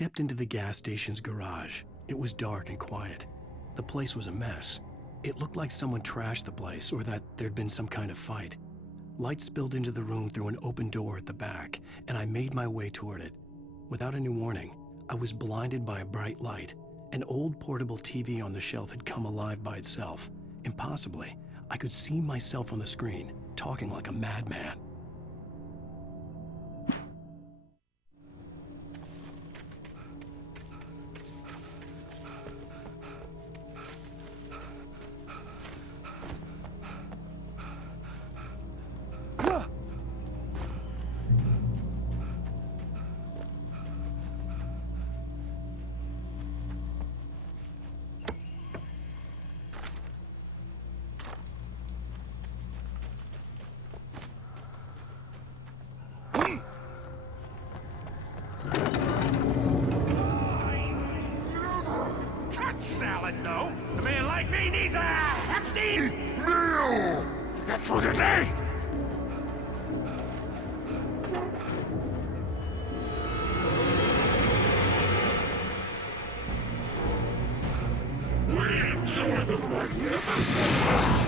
stepped into the gas station's garage. It was dark and quiet. The place was a mess. It looked like someone trashed the place or that there'd been some kind of fight. Light spilled into the room through an open door at the back, and I made my way toward it. Without any warning, I was blinded by a bright light. An old portable TV on the shelf had come alive by itself. Impossibly, I could see myself on the screen, talking like a madman. Salad, no. A man like me needs a hefty meal. That's for today. We enjoy the magnificent.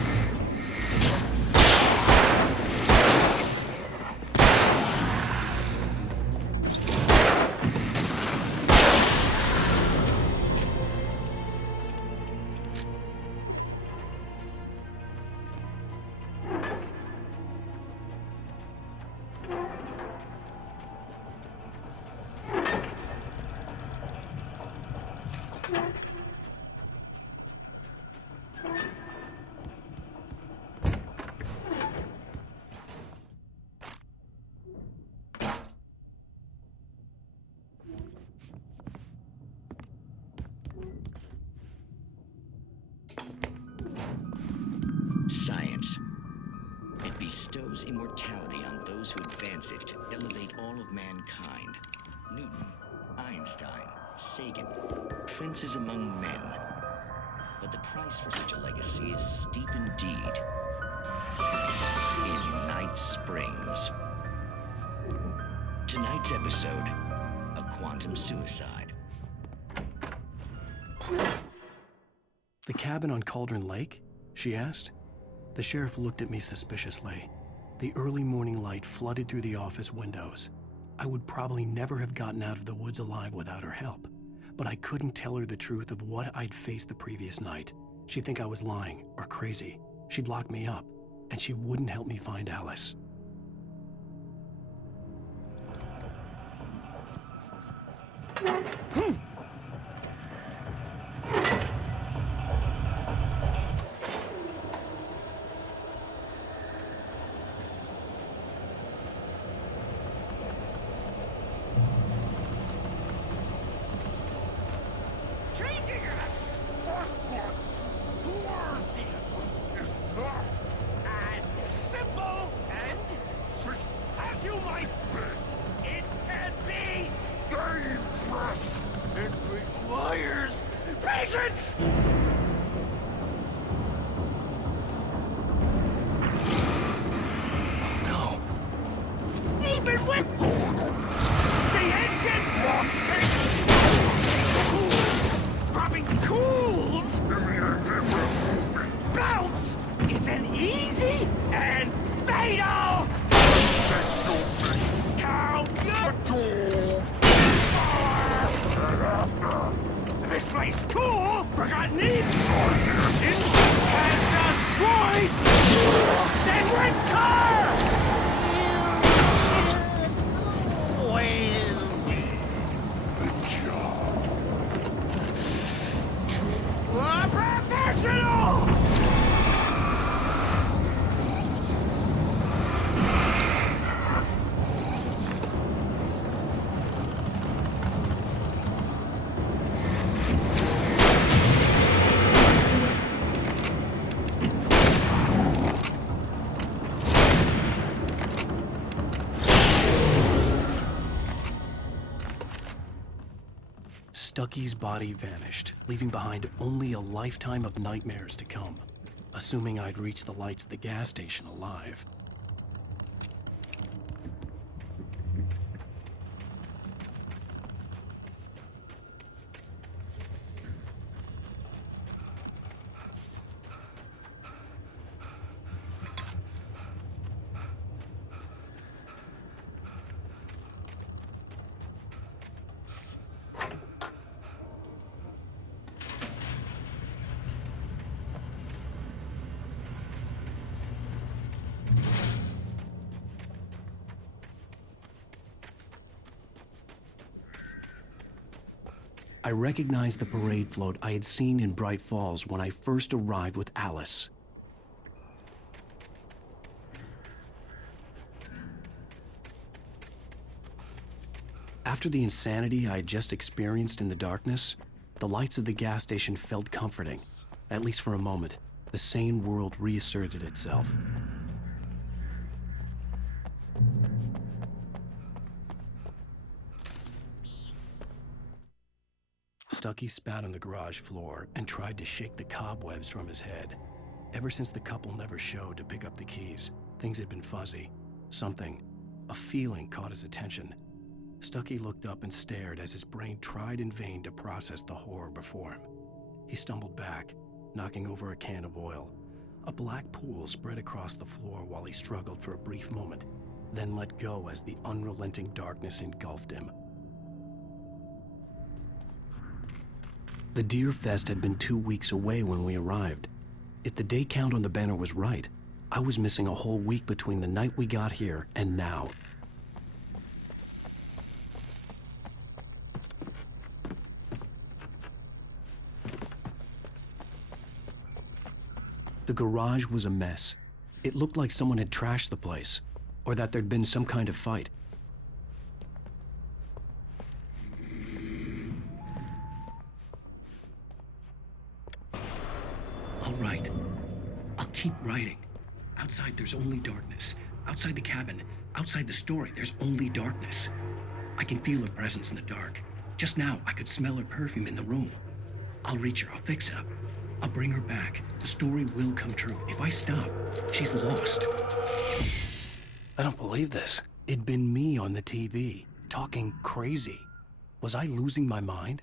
Science. It bestows immortality on those who advance it to elevate all of mankind. Newton, Einstein, Sagan, princes among men. But the price for such a legacy is steep indeed. In Night Springs. Tonight's episode, a quantum suicide. The cabin on Cauldron Lake? She asked. The sheriff looked at me suspiciously. The early morning light flooded through the office windows. I would probably never have gotten out of the woods alive without her help, but I couldn't tell her the truth of what I'd faced the previous night. She'd think I was lying or crazy. She'd lock me up, and she wouldn't help me find Alice. Patience! No. Even with the engine dropping tools, bounce isn't easy and fatal! Count your tools! This place cool, forgotten needs, has destroyed! Then return! Professional! Stucky's body vanished, leaving behind only a lifetime of nightmares to come, assuming I'd reached the lights at the gas station alive. I recognized the parade float I had seen in Bright Falls when I first arrived with Alice. After the insanity I had just experienced in the darkness, the lights of the gas station felt comforting. At least for a moment, the sane world reasserted itself. Stucky spat on the garage floor and tried to shake the cobwebs from his head. Ever since the couple never showed to pick up the keys, things had been fuzzy. Something, a feeling caught his attention. Stucky looked up and stared as his brain tried in vain to process the horror before him. He stumbled back, knocking over a can of oil. A black pool spread across the floor while he struggled for a brief moment, then let go as the unrelenting darkness engulfed him. The Deer Fest had been 2 weeks away when we arrived. If the day count on the banner was right, I was missing a whole week between the night we got here and now. The garage was a mess. It looked like someone had trashed the place, or that there'd been some kind of fight. All right. I'll keep writing. Outside, there's only darkness. Outside the cabin, outside the story, there's only darkness. I can feel her presence in the dark. Just now, I could smell her perfume in the room. I'll reach her. I'll fix it up. I'll bring her back. The story will come true. If I stop, she's lost. I don't believe this. It'd been me on the TV, talking crazy. Was I losing my mind?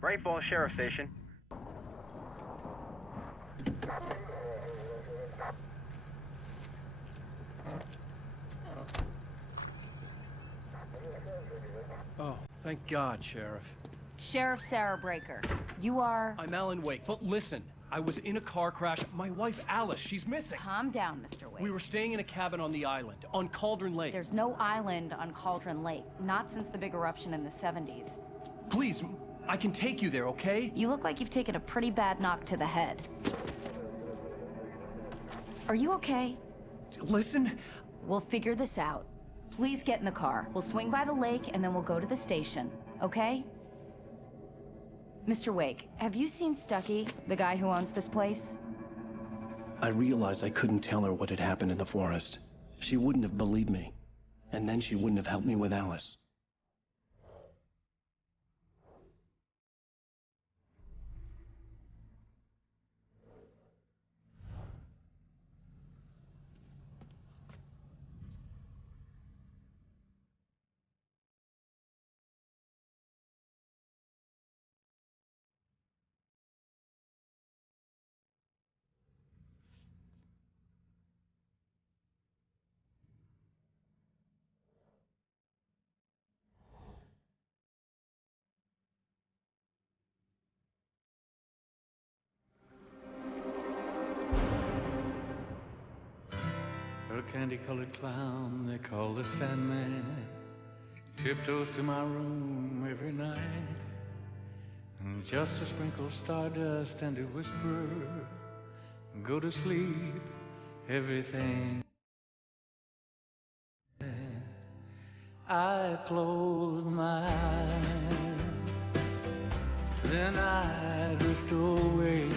Bright Falls Sheriff Station. Oh, thank God, Sheriff. Sheriff Sarah Breaker. You are... I'm Alan Wake. But listen, I was in a car crash. My wife, Alice, she's missing. Calm down, Mr. Wake. We were staying in a cabin on the island, on Cauldron Lake. There's no island on Cauldron Lake. Not since the big eruption in the 70s. Please, I can take you there, okay? You look like you've taken a pretty bad knock to the head. Are you okay? Listen. We'll figure this out. Please get in the car. We'll swing by the lake and then we'll go to the station, okay? Mr. Wake, have you seen Stucky, the guy who owns this place? I realized I couldn't tell her what had happened in the forest. She wouldn't have believed me. And then she wouldn't have helped me with Alice. A candy-colored clown they call the Sandman tiptoes to my room every night, and just to sprinkle stardust and to whisper, go to sleep, everything. I close my eyes, then I drift away